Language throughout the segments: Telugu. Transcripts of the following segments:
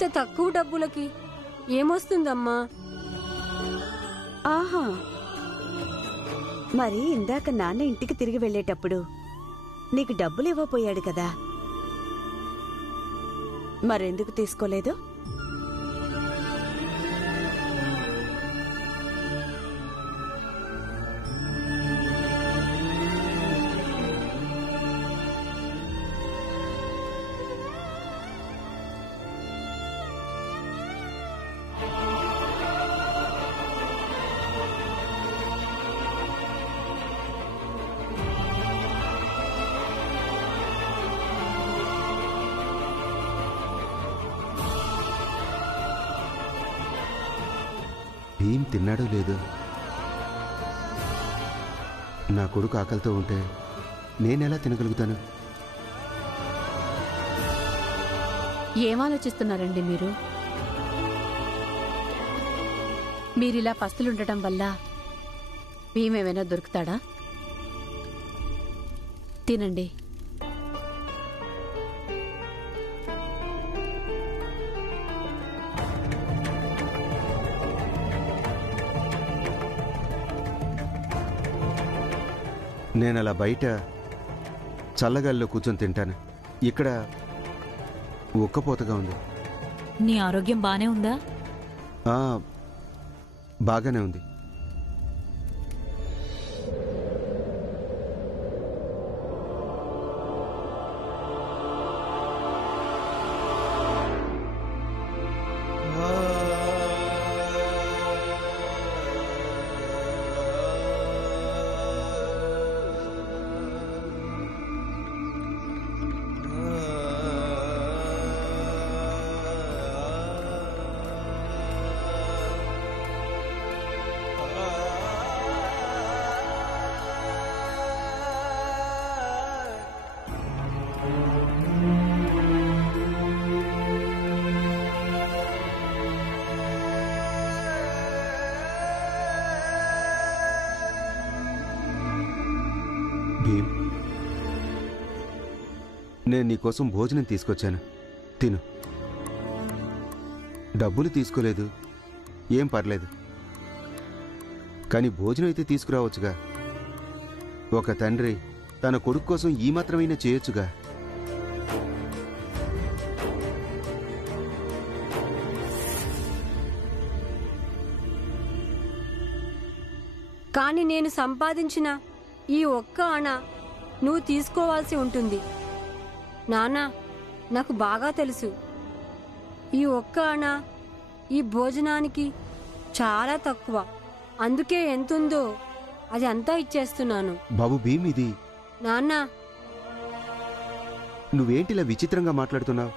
ఇంత తక్కువ డబ్బులకి ఏమొస్తుందమ్మా? ఆహా, మరి ఇందాక నాన్న ఇంటికి తిరిగి వెళ్ళేటప్పుడు నీకు డబ్బులు ఇవ్వపోయాడు కదా, మరెందుకు తీసుకోలేదు? భీమ్ తిన్నాడో లేదో? నా కొడుకు ఆకలితో ఉంటే నేనెలా తినగలుగుతాను? ఏమాలోచిస్తున్నారండి మీరు? మీరిలా పస్తులుండటం వల్ల భీమేమైనా దొరుకుతాడా? తినండి. నేనలా బయట చల్లగాల్లో కూర్చొని తింటాను. ఇక్కడ ఉక్కపోతగా ఉంది. నీ ఆరోగ్యం బానే ఉందా? బాగానే ఉంది. భీమ్, నేను నీకోసం భోజనం తీసుకొచ్చాను, తిను. డబ్బులు తీసుకోలేదు, ఏం పర్లేదు, కానీ భోజనం అయితే తీసుకురావచ్చుగా. ఒక తండ్రి తన కొడుకు కోసం ఈ మాత్రమైనా చేయొచ్చుగా. కానీ నేను సంపాదించిన ఈ ఒక్క అణ నువ్వు తీసుకోవాల్సి ఉంటుంది. నాన్నా, నాకు బాగా తెలుసు ఈ ఒక్క అణ ఈ భోజనానికి చాలా తక్కువ. అందుకే ఎంతుందో అది అంతా ఇచ్చేస్తున్నాను. బాబు భీమ్, ఇది నాన్నా, నువ్వేంటిలా విచిత్రంగా మాట్లాడుతున్నావు?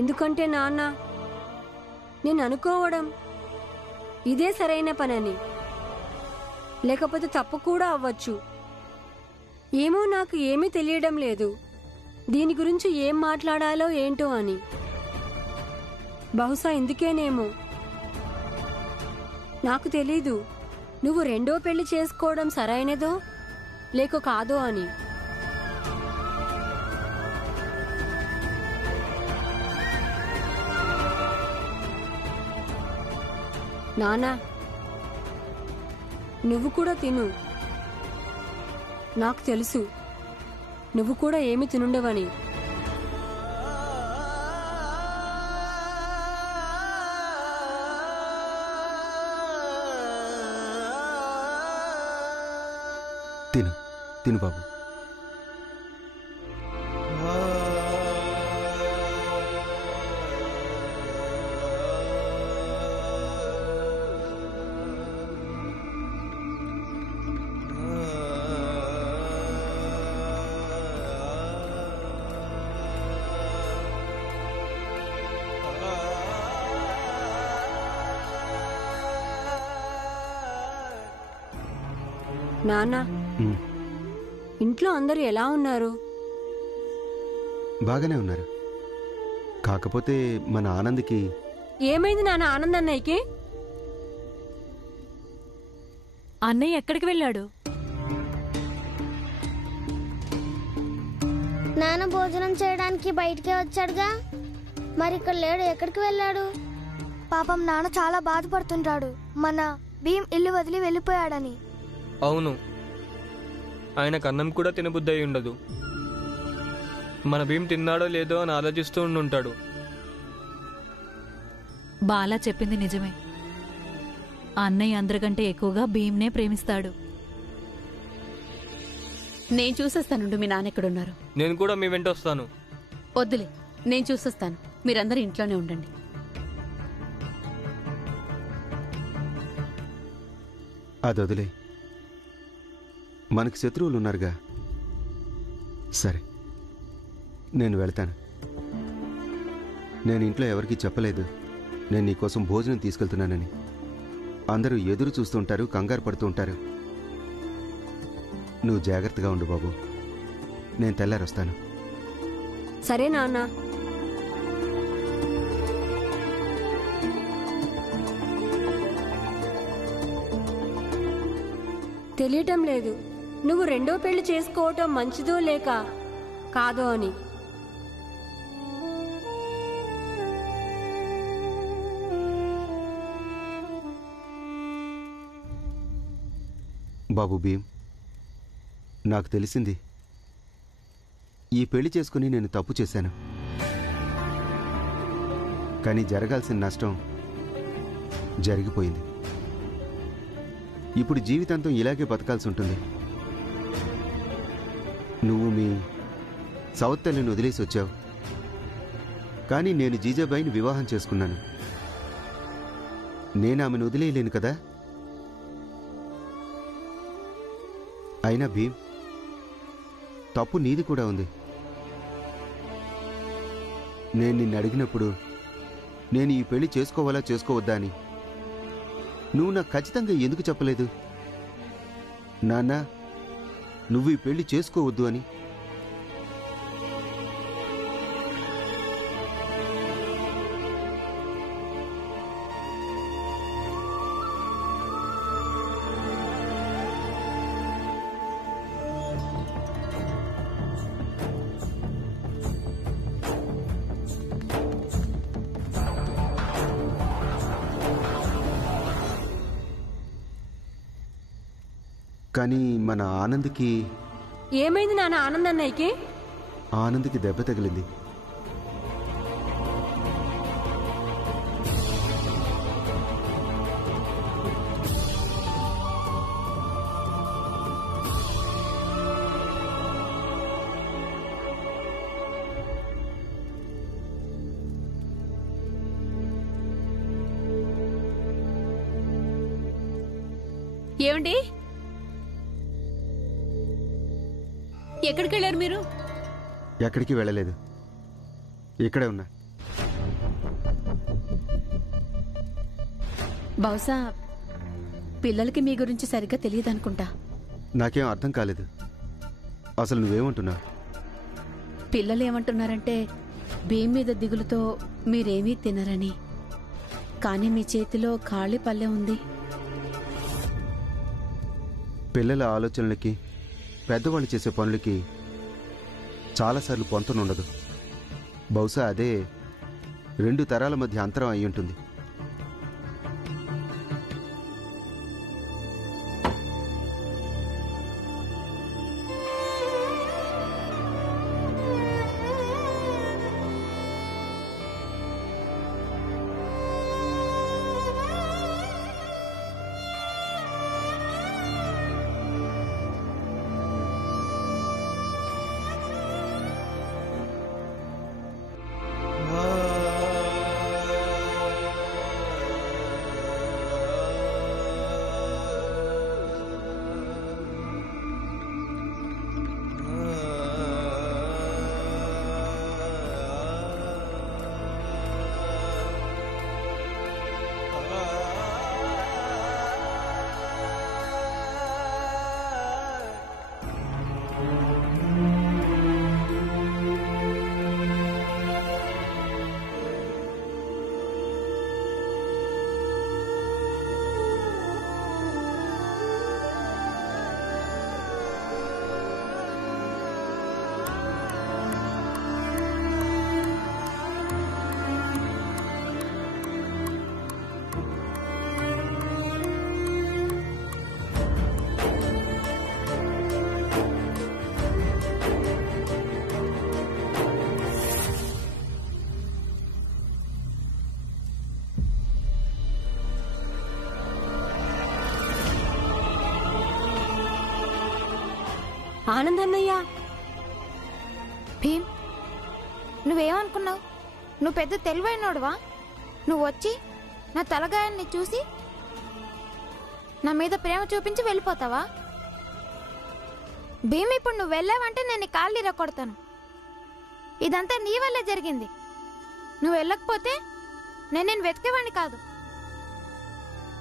ఎందుకంటే నాన్నా, నేను అనుకోవడం ఇదే సరైన పనని, లేకపోతే తప్పు కూడా అవ్వచ్చు. ఏమో, నాకు ఏమీ తెలియడం లేదు దీని గురించి ఏం మాట్లాడాలో ఏంటో అని. బహుశా ఇందుకేనేమో. నాకు తెలీదు నువ్వు రెండో పెళ్లి చేసుకోవడం సరైనదో లేక కాదో అని. నానా, నువ్వు కూడా తిను. నాకు తెలుసు నువ్వు కూడా ఏమి తినుండవని. తిను, తిను బాబు. నాన్నా, ఇంట్లో అందరూ ఎలా ఉన్నారు? బాగానే ఉన్నారు. కాకపోతే మన ఆనంద్కి ఏమైంది నాన్న? ఆనంద్ అన్నయ్యకి అన్నయ్య ఎక్కడికి వెళ్ళాడు? నాన్న భోజనం చేయడానికి బయటికే వచ్చాడుగా. మరి ఇక్కడ లేడు, ఎక్కడికి వెళ్ళాడు? పాపం నాన్న చాలా బాధపడుతుంటాడు, మన భీమ్ ఇల్లు వదిలి వెళ్ళిపోయాడని. అవును, ఆయనకు అన్నం కూడా తినబుద్ధి అయి ఉండదు. మన భీమ్ తిన్నాడో లేదో అని ఆలోచిస్తూ ఉండుంటాడు. బాలా చెప్పింది నిజమే. ఆ అన్నయ్య అందరికంటే ఎక్కువగా భీమ్నే ప్రేమిస్తాడు. నేను చూసేస్తానుండు మీ నాన్న ఎక్కడున్నారు. నేను కూడా మీ వెంట వస్తాను. వద్దులే, నేను చూసేస్తాను. మీరందరూ ఇంట్లోనే ఉండండి. అది వదిలే, మనకి శత్రువులు ఉన్నారుగా. సరే, నేను వెళ్తాను. నేను ఇంట్లో ఎవరికీ చెప్పలేదు నేను నీకోసం భోజనం తీసుకెళ్తున్నానని. అందరూ ఎదురు చూస్తుంటారు, కంగారు పడుతూ ఉంటారు. నువ్వు జాగ్రత్తగా ఉండు బాబు. నేను తెల్లారొస్తాను. సరే నాన్న. తెలియటం లేదు నువ్వు రెండో పెళ్లి చేసుకోవటం మంచిదో లేక కాదో అని. బాబు భీమ్, నాకు తెలిసింది. ఈ పెళ్లి చేసుకుని నేను తప్పు చేశాను. కానీ జరగాల్సిన నష్టం జరిగిపోయింది. ఇప్పుడు జీవితాంతం ఇలాగే బతకాల్సి ఉంటుంది. నువ్వు మీ సౌతల్లిని వదిలేసి వచ్చావు, కానీ నేను జీజాబాయిని వివాహం చేసుకున్నాను. నేను ఆమెను వదిలేయలేను కదా. అయినా భీమ్, తప్పు నీది కూడా ఉంది. నేను నిన్ను అడిగినప్పుడు నేను ఈ పెళ్లి చేసుకోవాలా చేసుకోవద్దా అని నువ్వు నాకు ఖచ్చితంగా ఎందుకు చెప్పలేదు? నాన్న, నువ్వు ఈ పెళ్లి చేసుకోవద్దు అని. కానీ మన ఆనంద్కి ఏమైంది నాన్న? ఆనంద్ అన్నయ్యకి ఆనంద్కి దెబ్బ తగిలింది. ఏమండి, ఎక్కడికి వెళ్ళారు మీరు? ఎక్కడికి వెళ్ళలేదు, ఇక్కడే ఉన్నా. బహుశా పిల్లలకి మీ గురించి సరిగ్గా తెలియదు అనుకుంటా. నాకేం అర్థం కాలేదు. అసలు నువ్వేమంటున్నావు? పిల్లలు ఏమంటున్నారంటే భీమ్ మీద దిగులుతో మీరేమీ తినరని, కానీ మీ చేతిలో ఖాళీ పల్లె ఉంది. పిల్లల ఆలోచనలకి పెద్దవాళ్ళు చేసే పనులకి చాలాసార్లు పొంతనుండదు. బహుశా అదే 2 తరాల మధ్య అంతరం అయి ఉంటుంది. ఆనందన్నయ్య, భీమ్, నువ్వేమనుకున్నావు? నువ్వు పెద్ద తెలివైనోడువా? నువ్వు వచ్చి నా తలగాయాన్ని చూసి నా మీద ప్రేమ చూపించి వెళ్ళిపోతావా? భీమ్, ఇప్పుడు నువ్వు వెళ్ళావంటే నేను కాళ్ళు ఇరగొడతాను. ఇదంతా నీ వల్లే జరిగింది. నువ్వు వెళ్ళకపోతే నేను వెతికేవాడిని కాదు.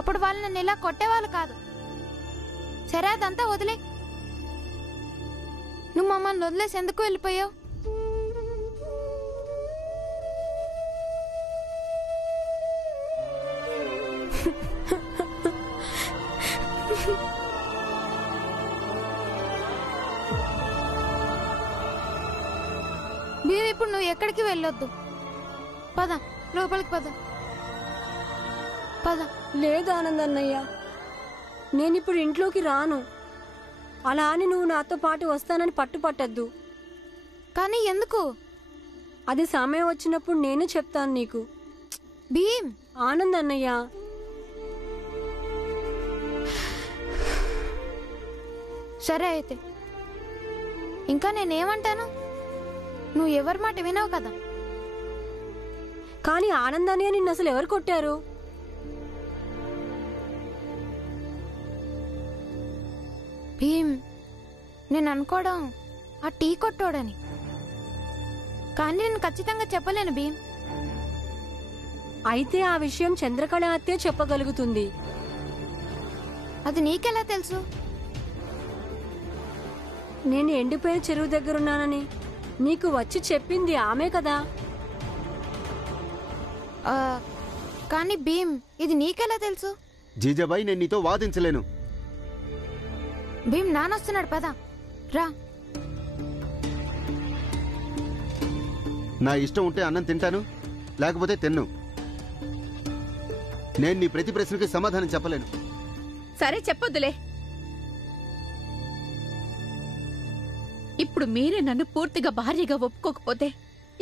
అప్పుడు వాళ్ళు నన్ను ఇలా కొట్టేవాళ్ళు కాదు. సరే, అదంతా వదిలే. నువ్వు మమ్మల్ని వదిలేసి ఎందుకు వెళ్ళిపోయావు? భీమ్, ఇప్పుడు నువ్వు ఎక్కడికి వెళ్ళొద్దు. పద, లోపలికి పద. పద. లేదు ఆనందన్నయ్య, నేనిప్పుడు ఇంట్లోకి రాను. అలా అని నువ్వు నాతో పాటు వస్తానని పట్టుపట్టద్దు. కానీ ఎందుకు? అది సమయం వచ్చినప్పుడు నేను చెప్తాను నీకు. భీమ్, ఆనందన్నయ్య, సరే అయితే. ఇంకా నేనేమంటాను? నువ్వు ఎవరి మాట వినావు కదా. కానీ ఆనందన్నయ్య నిన్ను అసలు ఎవరు కొట్టారు? భీమ్, నేను అనుకోవడం ఆ టీ కొట్టోడని. కానీ నేను ఖచ్చితంగా చెప్పలేను భీమ్. అయితే ఆ విషయం చంద్రకళ అత్తే చెప్పగలుగుతుంది. అది నీకెలా తెలుసు? నేను ఎండిపోయిన చెరువు దగ్గరున్నానని నీకు వచ్చి చెప్పింది ఆమె కదా. కానీ భీమ్, ఇది నీకెలా తెలుసు? జీజాబాయి, నేను నీతో వాదించలేను. భీమ్, నానొస్తున్నాడు, పద రా. నా ఇష్టం ఉంటే అన్నం తింటాను, లేకపోతే తిన్ను. నేను నీ ప్రతి ప్రశ్నకి సమాధానం చెప్పలేను. సరే, చెప్పొద్దులే. ఇప్పుడు మీరే నన్ను పూర్తిగా భార్యగా ఒప్పుకోకపోతే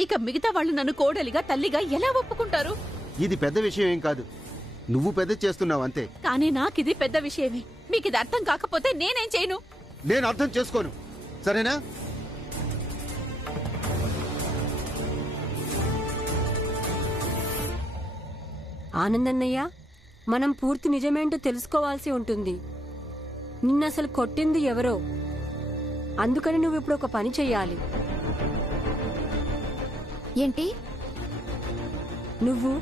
ఇక మిగతా వాళ్ళు నన్ను కోడలిగా, తల్లిగా ఎలా ఒప్పుకుంటారు? ఇది పెద్ద విషయం ఏం కాదు, నువ్వు పెద్ద చేస్తున్నావు అంతే. కానీ నాకిది పెద్ద విషయమే. మీకు ఇది అర్థం కాకపోతే నేనేం చేయను? నేను అర్థం చేసుకోను, సరేనా? ఆనందన్నయ్య, మనం పూర్తి నిజమేంటో తెలుసుకోవాల్సి ఉంటుంది. నిన్నసలు కొట్టింది ఎవరో. అందుకని నువ్వు ఇప్పుడు ఒక పని చెయ్యాలి. ఏంటి? నువ్వు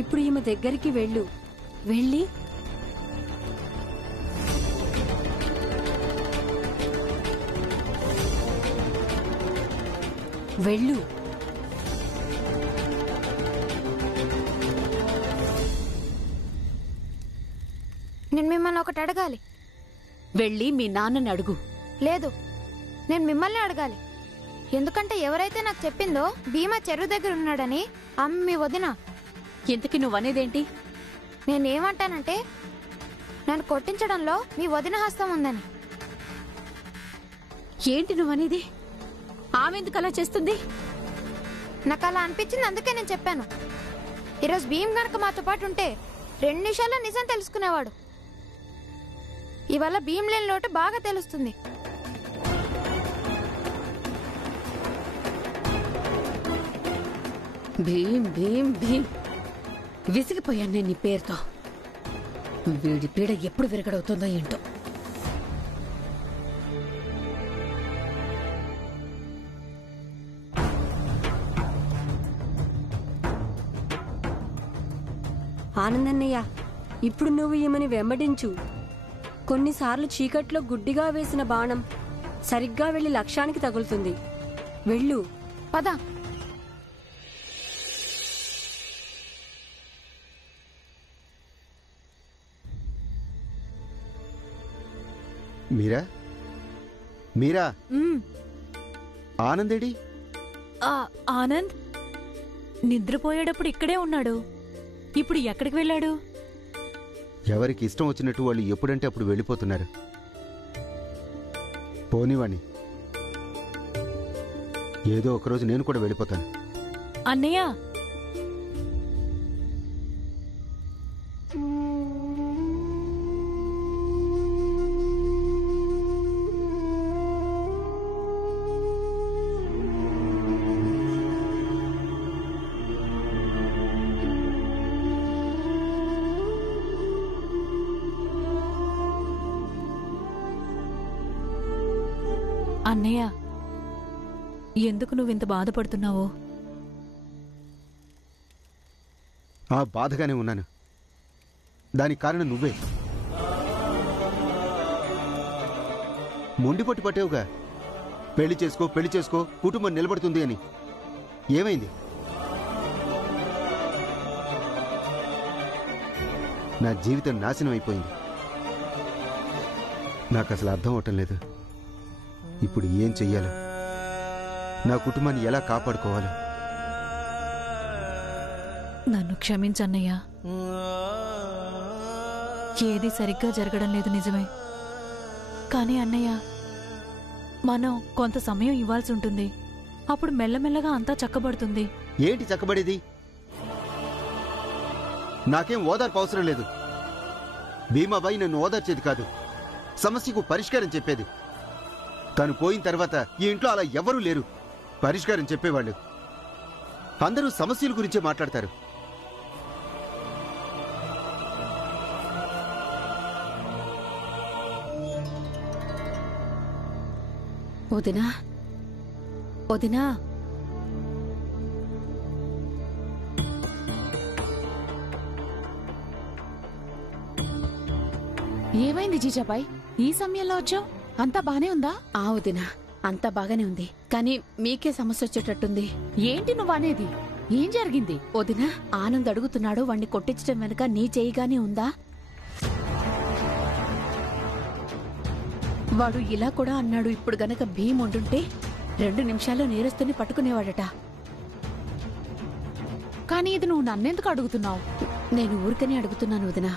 ఇప్పుడు ఈమె దగ్గరికి వెళ్ళు. వెళ్ళి వెళ్ళు. నేను మిమ్మల్ని ఒకటి అడగాలి. వెళ్ళి మీ నాన్నని అడుగు. లేదు, నేను మిమ్మల్ని అడగాలి. ఎందుకంటే ఎవరైతే నాకు చెప్పిందో భీమా చెరువు దగ్గర ఉన్నాడని అమ్మ మీ వదిన. ఇంతకి నువ్వనేదేంటి? నేనేమంటానంటే నన్ను కొట్టించడంలో మీ వదిన హస్తం ఉందని. ఏంటి నువ్వనేది? ఆమెందుకు అలా చేస్తుంది? నాకు అలా అనిపించింది, అందుకే నేను చెప్పాను. ఈరోజు భీమ్ గనక మాతో పాటు ఉంటే 2 నిమిషాల్లో నిజం తెలుసుకునేవాడు. ఇవాళ భీమ్ లేని లోటు బాగా తెలుస్తుంది. భీమ్ భీమ్ భీమ్, విసిగిపోయాను నేను నీ పేరుతో. వీడి పీడ ఎప్పుడు విరగడవుతుందో ఏంటో. ఆనందన్నయ్య, ఇప్పుడు నువ్వు ఈమెని వెంబడించు. కొన్నిసార్లు చీకట్లో గుడ్డిగా వేసిన బాణం సరిగ్గా వెళ్లి లక్ష్యానికి తగులుతుంది. వెళ్ళు. పద. మీరా, మీరా, ఆనందేడి? ఆనంద్ నిద్రపోయేటప్పుడు ఇక్కడే ఉన్నాడు. ఇప్పుడు ఎక్కడికి వెళ్ళాడు? ఎవరికి ఇష్టం వచ్చినట్టు వాళ్ళు ఎప్పుడంటే అప్పుడు వెళ్ళిపోతున్నారు. పోనివాణ్ణి, ఏదో ఒకరోజు నేను కూడా వెళ్ళిపోతాను. అన్నయ్య, అన్నయ్య, ఎందుకు నువ్వింత బాధపడుతున్నావో? ఆ బాధగానే ఉన్నాను. దానికి కారణం నువ్వే. మొండిపట్టు పట్టేవుగా, పెళ్లి చేసుకో, కుటుంబం నిలబడుతుంది అని. ఏమైంది? నా జీవితం నాశనం అయిపోయింది. నాకు అసలు అర్థం అవటం లేదు. ఇప్పుడు ఏం చెయ్యాలో, నా కుటుంబాన్ని ఎలా కాపాడుకోవాలో. నన్ను క్షమించన్నయ్యా. ఏది సరిగ్గా జరగడం లేదు నిజమే, కానీ అన్నయ్య, మనం కొంత సమయం ఇవ్వాల్సి ఉంటుంది. అప్పుడు మెల్లమెల్లగా అంతా చక్కబడుతుంది. ఏంటి చక్కబడేది? నాకేం ఓదార్పు అవసరం లేదు. భీమాబాయి నన్ను ఓదార్చేది కాదు, సమస్యకు పరిష్కారం చెప్పేది. తను పోయిన తర్వాత ఈ ఇంట్లో అలా ఎవరూ లేరు పరిష్కారం చెప్పేవాళ్ళు. అందరూ సమస్యల గురించే మాట్లాడతారు. వదినా, వదినా, ఏమైంది జీజాబాయ్? ఈ సమయంలో వచ్చావు? అంతా బానే ఉందా? ఆ వదినా, అంతా బాగానే ఉంది, కానీ మీకే సమస్య వచ్చేటట్టుంది. ఏంటి నువ్వనేది? ఏం జరిగింది? వదినా, ఆనంద్ అడుగుతున్నాడు, వాణ్ణి కొట్టించడం వెనుక నీ చేయిగానే ఉందా? వాడు ఇలా కూడా అన్నాడు, ఇప్పుడు గనక భీమ్ ఉండుంటే 2 నిమిషాల్లో నేరస్తుని పట్టుకునేవాడట. కానీ ఇది నువ్వు నన్నెందుకు అడుగుతున్నావు? నేను ఊరికనే అడుగుతున్నాను వదినా.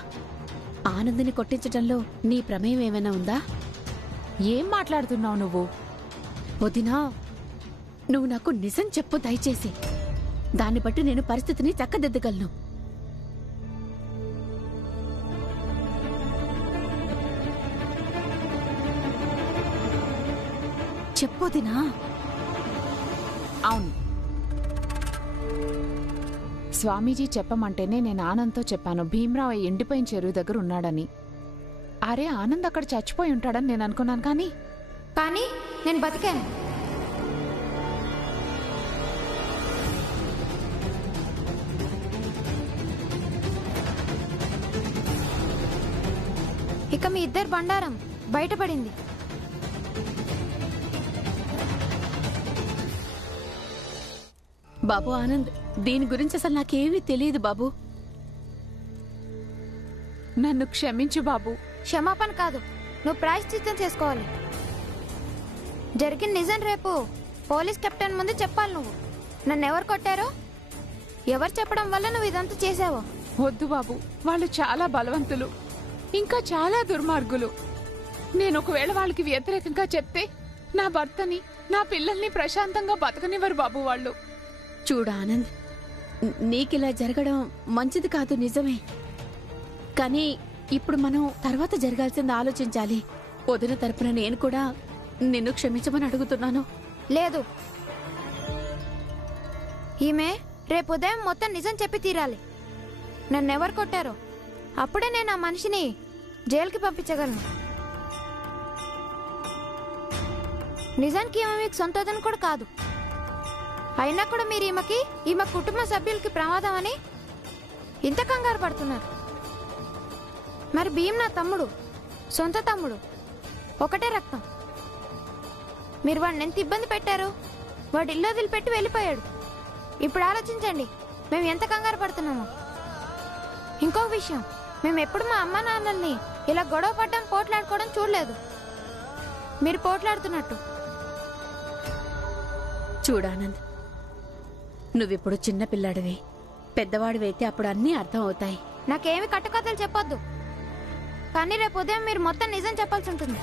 ఆనంద్ని కొట్టించటంలో నీ ప్రమేయం ఏమైనా ఉందా? ఏం మాట్లాడుతున్నావు నువ్వు? వదినా, నువ్వు నాకు నిజం చెప్పు దయచేసి. దాన్ని బట్టి నేను పరిస్థితిని చక్కదిద్దగలను. చెప్పొదినా. అవును, స్వామీజీ చెప్పమంటేనే నేను ఆనంద్తో చెప్పాను భీమ్రావ్ ఎండిపోయిన చెరువు దగ్గర ఉన్నాడని. అరే, ఆనంద్ అక్కడ చచ్చిపోయి ఉంటాడని నేను అనుకున్నాను, కానీ నేను బతికాను. ఇక మీ ఇద్దరు బండారం బయటపడింది. బాబు ఆనంద్, దీని గురించి అసలు నాకేమీ తెలియదు బాబు. నన్ను క్షమించు బాబు. క్షమాపణ కాదు, నువ్వు ప్రాయశ్చిత్తం చేసుకోవాలి. జరిగిన నిజం రేపు పోలీస్ కెప్టెన్ ముందు చెప్పాలి. నువ్వు నన్ను ఎవరు కొట్టారో, ఎవరు చెప్పడం వల్ల నువ్వు ఇదంతా చేసావో. వద్దు బాబు, వాళ్ళు చాలా బలవంతులు, ఇంకా చాలా దుర్మార్గులు. నేను ఒకవేళ వాళ్ళకి వ్యతిరేకంగా చెప్తే నా భర్తని, నా పిల్లల్ని ప్రశాంతంగా బతకనివ్వరు బాబు వాళ్ళు. చూడు ఆనంద్, నీకిలా జరగడం మంచిది కాదు నిజమే, కానీ ఇప్పుడు మనం తర్వాత జరగాల్సింది ఆలోచించాలి. వదిన తరపున నేను కూడా నిన్ను క్షమించమని అడుగుతున్నాను. లేదు, ఈమె రేపు ఉదయం మొత్తం నిజం చెప్పి తీరాలి. నన్నెవరు కొట్టారో అప్పుడే నేను ఆ మనిషిని జైలుకి పంపించగలను. నిజానికి ఈమె మీకు సొంతదని కూడా కాదు. అయినా కూడా మీరు ఈమె కుటుంబ సభ్యులకి ప్రమాదం అని ఇంత కంగారు పడుతున్నారు. మరి భీమ్ నా తమ్ముడు, సొంత తమ్ముడు, ఒకటే రక్తం. మీరు వాడిని ఎంత ఇబ్బంది పెట్టారు. వాడు ఇల్లు వదిలిపెట్టి వెళ్ళిపోయాడు. ఇప్పుడు ఆలోచించండి మేము ఎంత కంగారు పడుతున్నామో. ఇంకొక విషయం, మేము ఎప్పుడు మా అమ్మ నాన్నల్ని ఇలా గొడవ పడ్డం, పోట్లాడుకోవడం చూడలేదు. మీరు పోట్లాడుతున్నట్టు. చూడానంద్, నువ్విప్పుడు చిన్న పిల్లాడివి. పెద్దవాడివైతే అప్పుడు అన్నీ అర్థం అవుతాయి. నాకేమి కట్టుకథలు చెప్పొద్దు, కానీ రేపు ఉదయం మీరు మొత్తం నిజం చెప్పాల్సి ఉంటుంది.